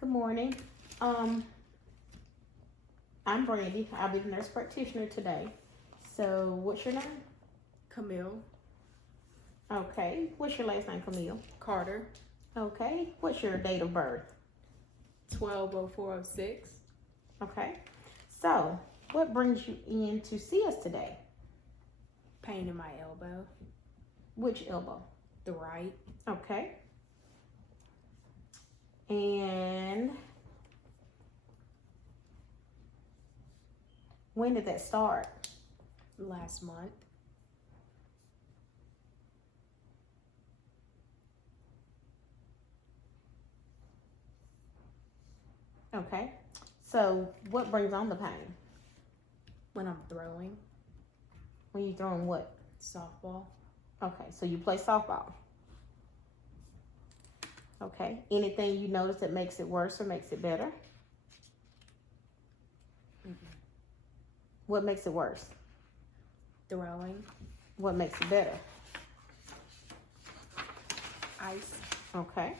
Good morning. Um, I'm Brandy. I'll be the nurse practitioner today. So, what's your name? Camille Okay. What's your last name, Camille? Carter, Okay. What's your date of birth? 120406. Okay. So, what brings you in to see us today? Pain in my elbow, Which elbow? the right, Okay. And when did that start? last month. Okay. So, what brings on the pain? When I'm throwing When you throwing what? softball, Okay, so you play softball. Okay. Anything you notice that makes it worse or makes it better? What makes it worse? throwing, What makes it better? ice, Okay.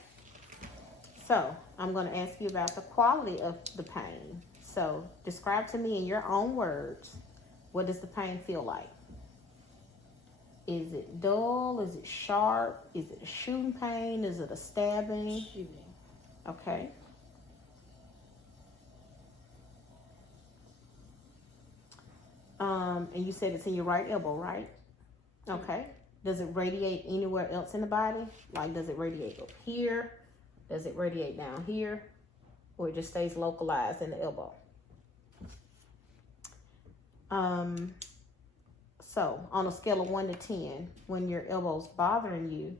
So I'm going to ask you about the quality of the pain. So describe to me in your own words, what does the pain feel like? Is it dull? Is it sharp? Is it a shooting pain? Is it a stabbing? shooting, Okay. And you said it's in your right elbow, right? Okay. Does it radiate anywhere else in the body? Like, does it radiate up here? Does it radiate down here? Or it just stays localized in the elbow? So on a scale of 1 to 10, when your elbow's bothering you,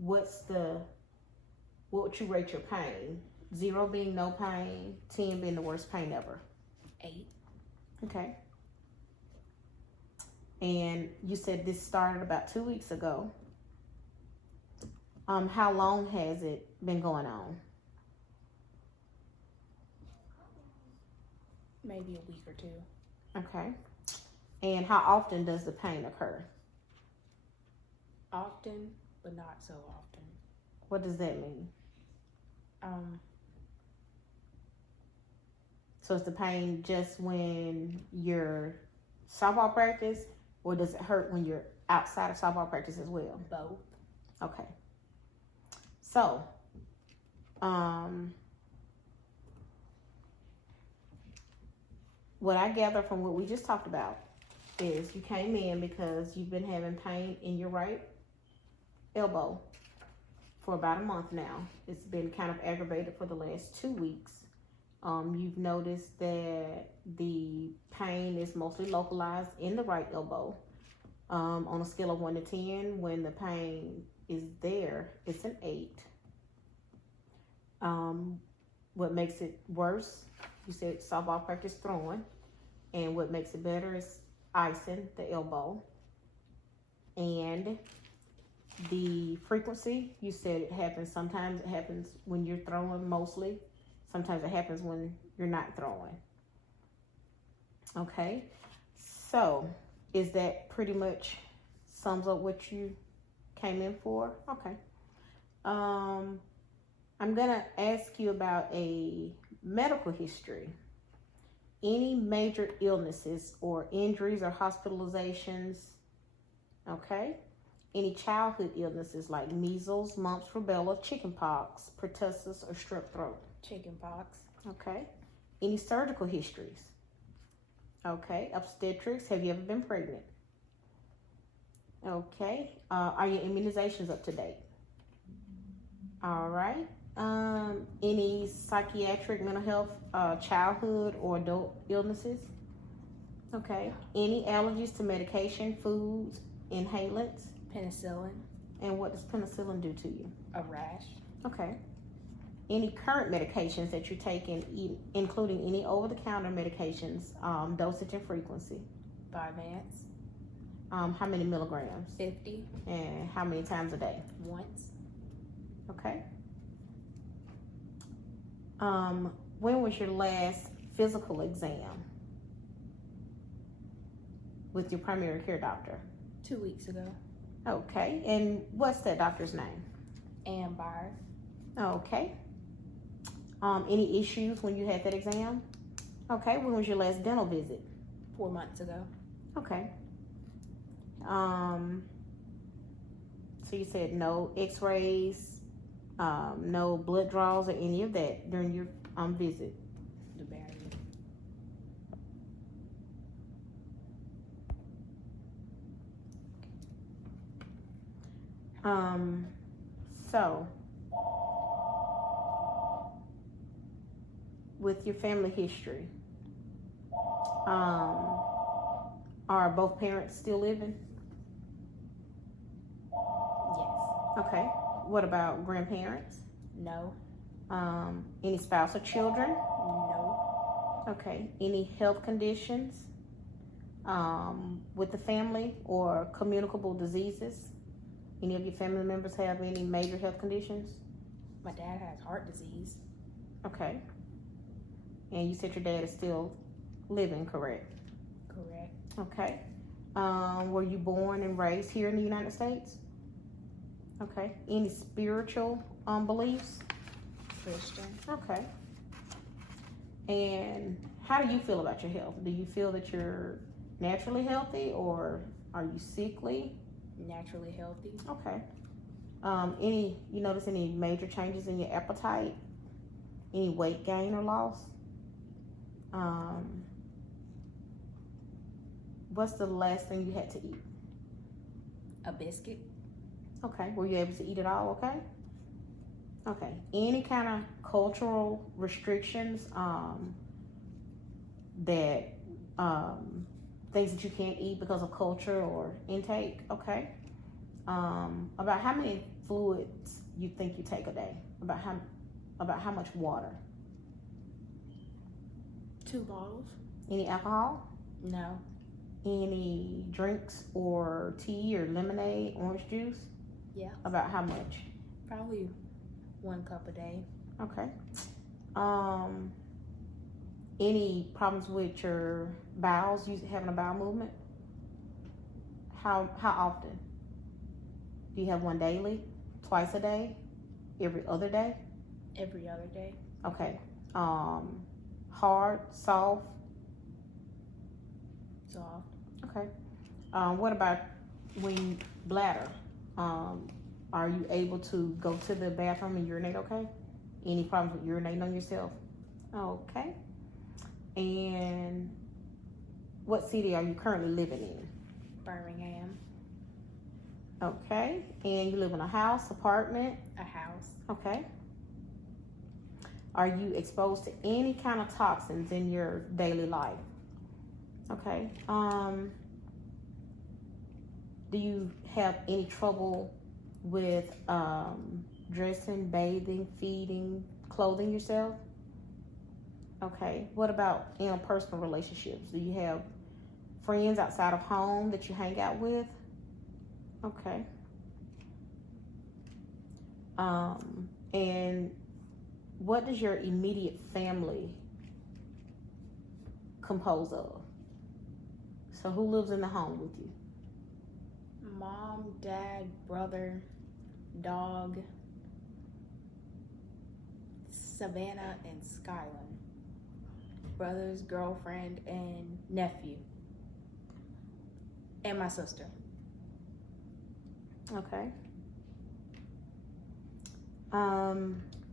what would you rate your pain? 0 being no pain, 10 being the worst pain ever. 8, Okay. And you said this started about 2 weeks ago. How long has it been going on? maybe a week or 2. Okay. And how often does the pain occur? Often, but not so often. What does that mean? So is the pain just when you're softball practice, or does it hurt when you're outside of softball practice as well? Both. Okay. So, what I gather from what we just talked about is you came in because you've been having pain in your right elbow for about a month now. It's been kind of aggravated for the last 2 weeks. You've noticed that the pain is mostly localized in the right elbow. On a scale of 1 to 10, when the pain is there, it's an 8. What makes it worse, you said softball practice throwing. And what makes it better is icing the elbow. And the frequency, you said it happens. Sometimes it happens when you're throwing mostly. Sometimes it happens when you're not throwing. Okay. So, is that pretty much sums up what you came in for? Okay. I'm going to ask you about a medical history. Any major illnesses or injuries or hospitalizations? Okay. Any childhood illnesses like measles, mumps, rubella, chickenpox, pertussis, or strep throat? Chickenpox. Okay. Any surgical histories? Okay. Obstetrics. Have you ever been pregnant? Okay. Are your immunizations up to date? All right. Any psychiatric, mental health, childhood or adult illnesses? Okay. Any allergies to medication, foods, inhalants? Penicillin. And what does penicillin do to you? A rash. Okay. Any current medications that you're taking, including any over-the-counter medications, dosage and frequency? 5 meds. How many milligrams? 50. And how many times a day? Once. Okay. When was your last physical exam with your primary care doctor? 2 weeks ago. Okay. And what's that doctor's name? And Byers. Okay. Any issues when you had that exam? Okay. When was your last dental visit? 4 months ago. Okay. So you said no x-rays, no blood draws or any of that during your visit. The barrier. So with your family history, are both parents still living? Yes. Okay. What about grandparents? No. Any spouse or children? No. Okay. Any health conditions with the family or communicable diseases? Any of your family members have any major health conditions? My dad has heart disease. Okay. And you said your dad is still living, correct? Correct. Okay. Were you born and raised here in the United States? Okay. Any spiritual beliefs? Christian. Okay. And how do you feel about your health? Do you feel that you're naturally healthy or are you sickly? Naturally healthy. Okay. You notice any major changes in your appetite? Any weight gain or loss? What's the last thing you had to eat? A biscuit. Okay. Were you able to eat it all? Okay. Okay. Any kind of cultural restrictions that things that you can't eat because of culture or intake? Okay. About how many fluids you think you take a day? About how much water? 2 bottles. Any alcohol? No. Any drinks or tea or lemonade, orange juice? Yeah. About how much? Probably 1 cup a day. Okay. Any problems with your bowels? You having a bowel movement? How often? Do you have one daily? Twice a day? Every other day? Every other day. Okay. Hard, soft? Soft. Okay. What about when bladder? Are you able to go to the bathroom and urinate okay? Any problems with urinating on yourself? Okay. And what city are you currently living in? Birmingham. Okay. And you live in a house, apartment? A house. Okay. Are you exposed to any kind of toxins in your daily life? Okay. Do you have any trouble with dressing, bathing, feeding, clothing yourself? Okay. What about interpersonal relationships? Do you have friends outside of home that you hang out with? Okay. And what does your immediate family compose of? So who lives in the home with you? Mom, dad, brother, dog, Savannah, and Skyland. Brothers, girlfriend, and nephew. And my sister. Okay.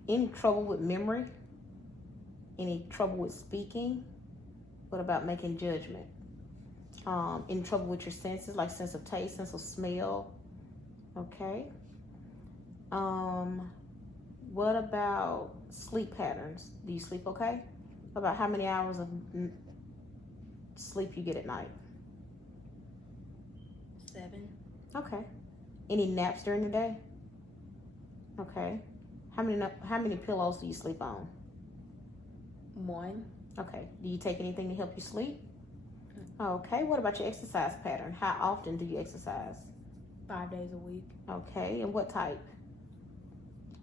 Any trouble with memory? Any trouble with speaking? What about making judgment? Any trouble with your senses, like sense of taste, sense of smell? Okay. What about sleep patterns? Do you sleep okay? About how many hours of sleep you get at night? 7. Okay. Any naps during the day? Okay. How many pillows do you sleep on? 1. Okay. Do you take anything to help you sleep? Okay. What about your exercise pattern? How often do you exercise? 5 days a week. Okay. And what type?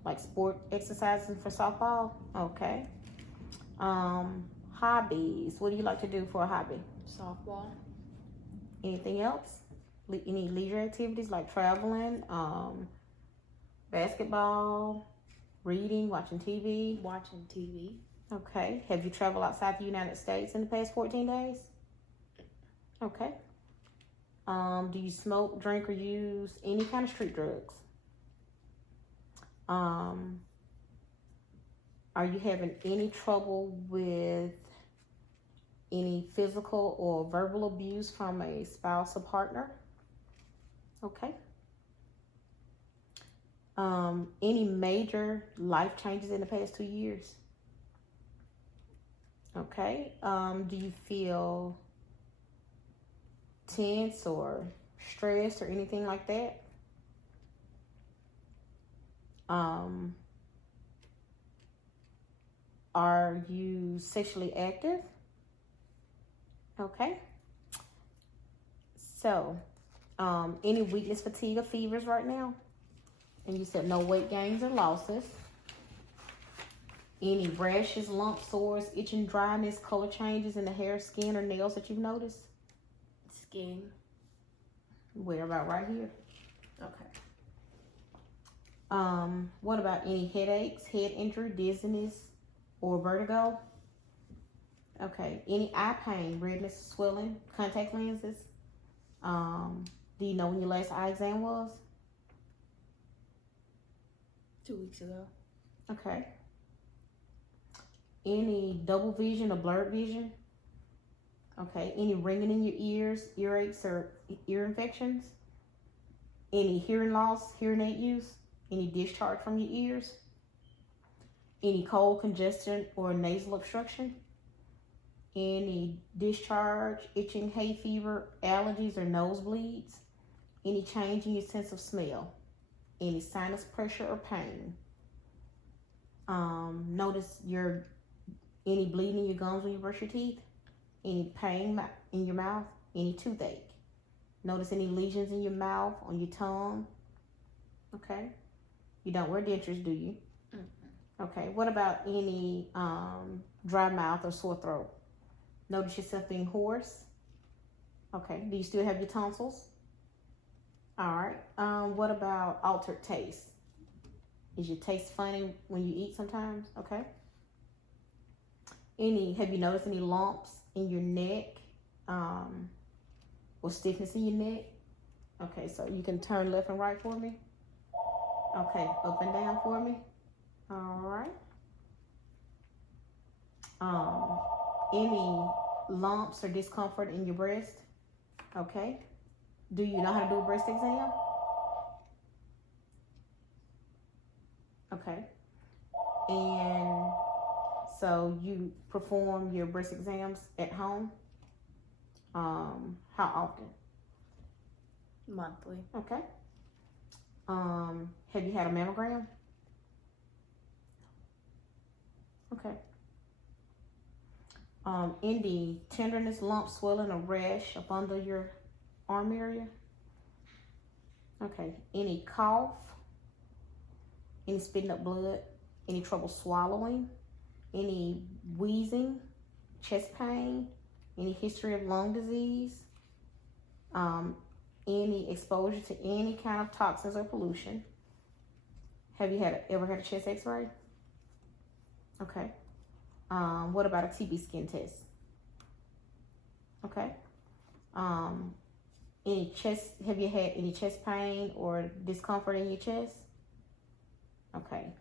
Like sport exercising for softball? Okay. Hobbies. What do you like to do for a hobby? Softball. Anything else? Any leisure activities like traveling, basketball, Reading, watching TV. Watching TV. Okay. Have you traveled outside the United States in the past 14 days? Okay. Do you smoke, drink, or use any kind of street drugs? Are you having any trouble with any physical or verbal abuse from a spouse or partner? Okay. Any major life changes in the past 2 years? Okay. Do you feel tense or stressed or anything like that? Are you sexually active? Okay. So, any weakness, fatigue, or fevers right now? And you said no weight gains or losses. Any rashes, lumps, sores, itching, dryness, color changes in the hair, skin, or nails that you've noticed? Skin. Where about right here? Okay. What about any headaches, head injury, dizziness, or vertigo? Okay. Any eye pain, redness, swelling, contact lenses? Do you know when your last eye exam was? 2 weeks ago. Okay. Any double vision or blurred vision? Okay. Any ringing in your ears, earaches, or ear infections? Any hearing loss, hearing aid use? Any discharge from your ears? Any cold, congestion, or nasal obstruction? Any discharge, itching, hay fever, allergies, or nosebleeds? Any change in your sense of smell? Any sinus pressure or pain? Notice any bleeding in your gums when you brush your teeth? Any pain in your mouth? Any toothache? Notice any lesions in your mouth, on your tongue? Okay. You don't wear dentures, do you? Mm-hmm. Okay. What about any dry mouth or sore throat? Notice yourself being hoarse? Okay. Do you still have your tonsils? All right. What about altered taste? Is your taste funny when you eat sometimes? Okay. Have you noticed any lumps in your neck? Or stiffness in your neck? Okay, so you can turn left and right for me. Okay, up and down for me. All right. Any lumps or discomfort in your breast? Okay. Do you know how to do a breast exam? Okay. And so you perform your breast exams at home? How often? Monthly. Okay. Have you had a mammogram? Okay. Any tenderness, lump, swelling, or rash up under your arm area? Okay. Any cough? Any spitting up blood? Any trouble swallowing? Any wheezing? Chest pain? Any history of lung disease? Any exposure to any kind of toxins or pollution? Have you ever had a chest x-ray? Okay. What about a TB skin test? Okay. Have you had any chest pain or discomfort in your chest? Okay.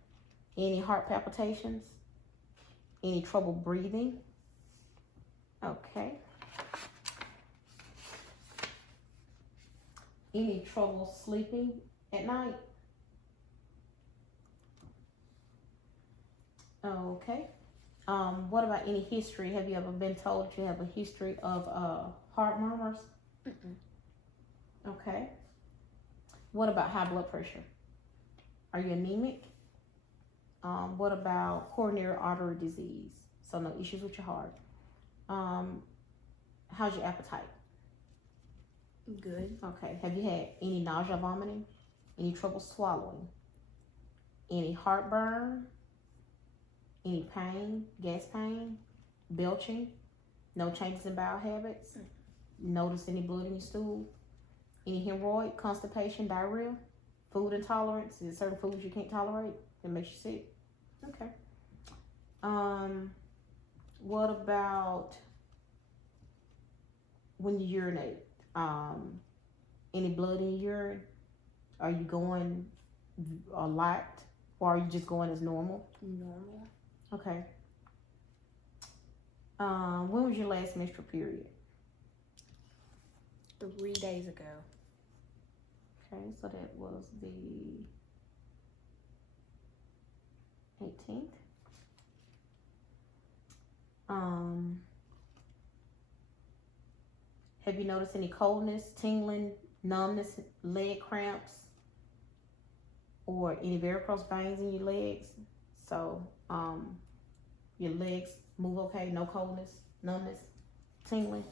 Any heart palpitations? Any trouble breathing? Okay. Any trouble sleeping at night? Okay. What about any history? Have you ever been told that you have a history of heart murmurs? Mm-mm. Okay. What about high blood pressure? Are you anemic? What about coronary artery disease? So no issues with your heart. How's your appetite? Good. Okay. Have you had any nausea, vomiting? Any trouble swallowing? Any heartburn? Any pain, gas pain, belching? No changes in bowel habits? Notice any blood in your stool? Any hemorrhoid, constipation, diarrhea? Food intolerance? Is there certain foods you can't tolerate? It makes you sick. Okay. What about when you urinate? Any blood in your urine? Are you going a lot, or are you just going as normal? Normal. Okay. When was your last menstrual period? 3 days ago. Okay, so that was the 18th. Have you noticed any coldness, tingling, numbness, leg cramps, or any varicose veins in your legs? So, your legs move okay, no coldness, numbness, tingling.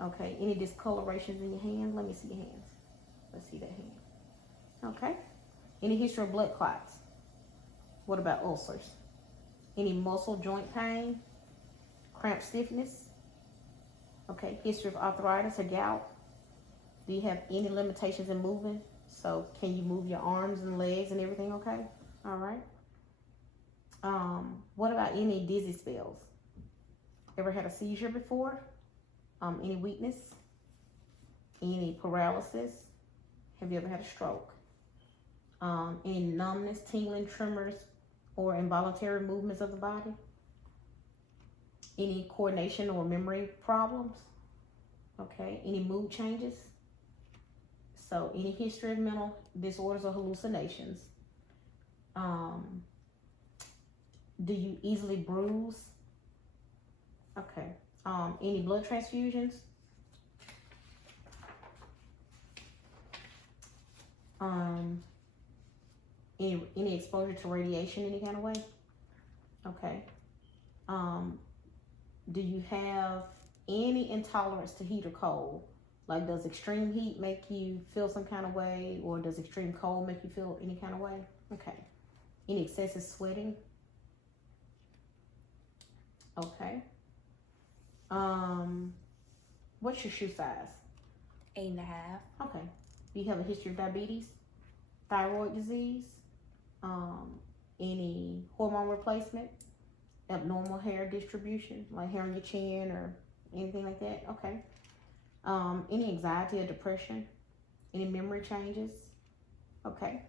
Okay, any discolorations in your hands? Let me see your hands. Let's see that hand. Okay. Any history of blood clots? What about ulcers? Any muscle joint pain? Cramp stiffness? Okay, history of arthritis or gout? Do you have any limitations in moving? So can you move your arms and legs and everything okay? All right. What about any dizzy spells? Ever had a seizure before? Any weakness? Any paralysis? Have you ever had a stroke? Any numbness, tingling, tremors, or involuntary movements of the body? Any coordination or memory problems? Okay. Any mood changes? So any history of mental disorders or hallucinations? Do you easily bruise? Okay. Any blood transfusions? Any exposure to radiation any kind of way? Okay. Do you have any intolerance to heat or cold? Like, does extreme heat make you feel some kind of way, or does extreme cold make you feel any kind of way? Okay. Any excessive sweating? Okay. What's your shoe size? 8.5. Okay. Do you have a history of diabetes, thyroid disease, any hormone replacement, abnormal hair distribution, like hair on your chin or anything like that? Okay. Any anxiety or depression, any memory changes? Okay.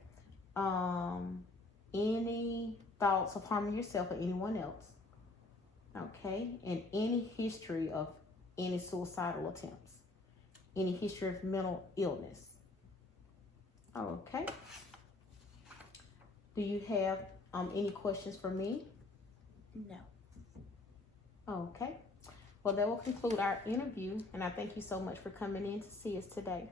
Any thoughts of harming yourself or anyone else? Okay. And any history of any suicidal attempts? Any history of mental illness? Okay. Do you have any questions for me? No. Okay. Well, that will conclude our interview, and I thank you so much for coming in to see us today.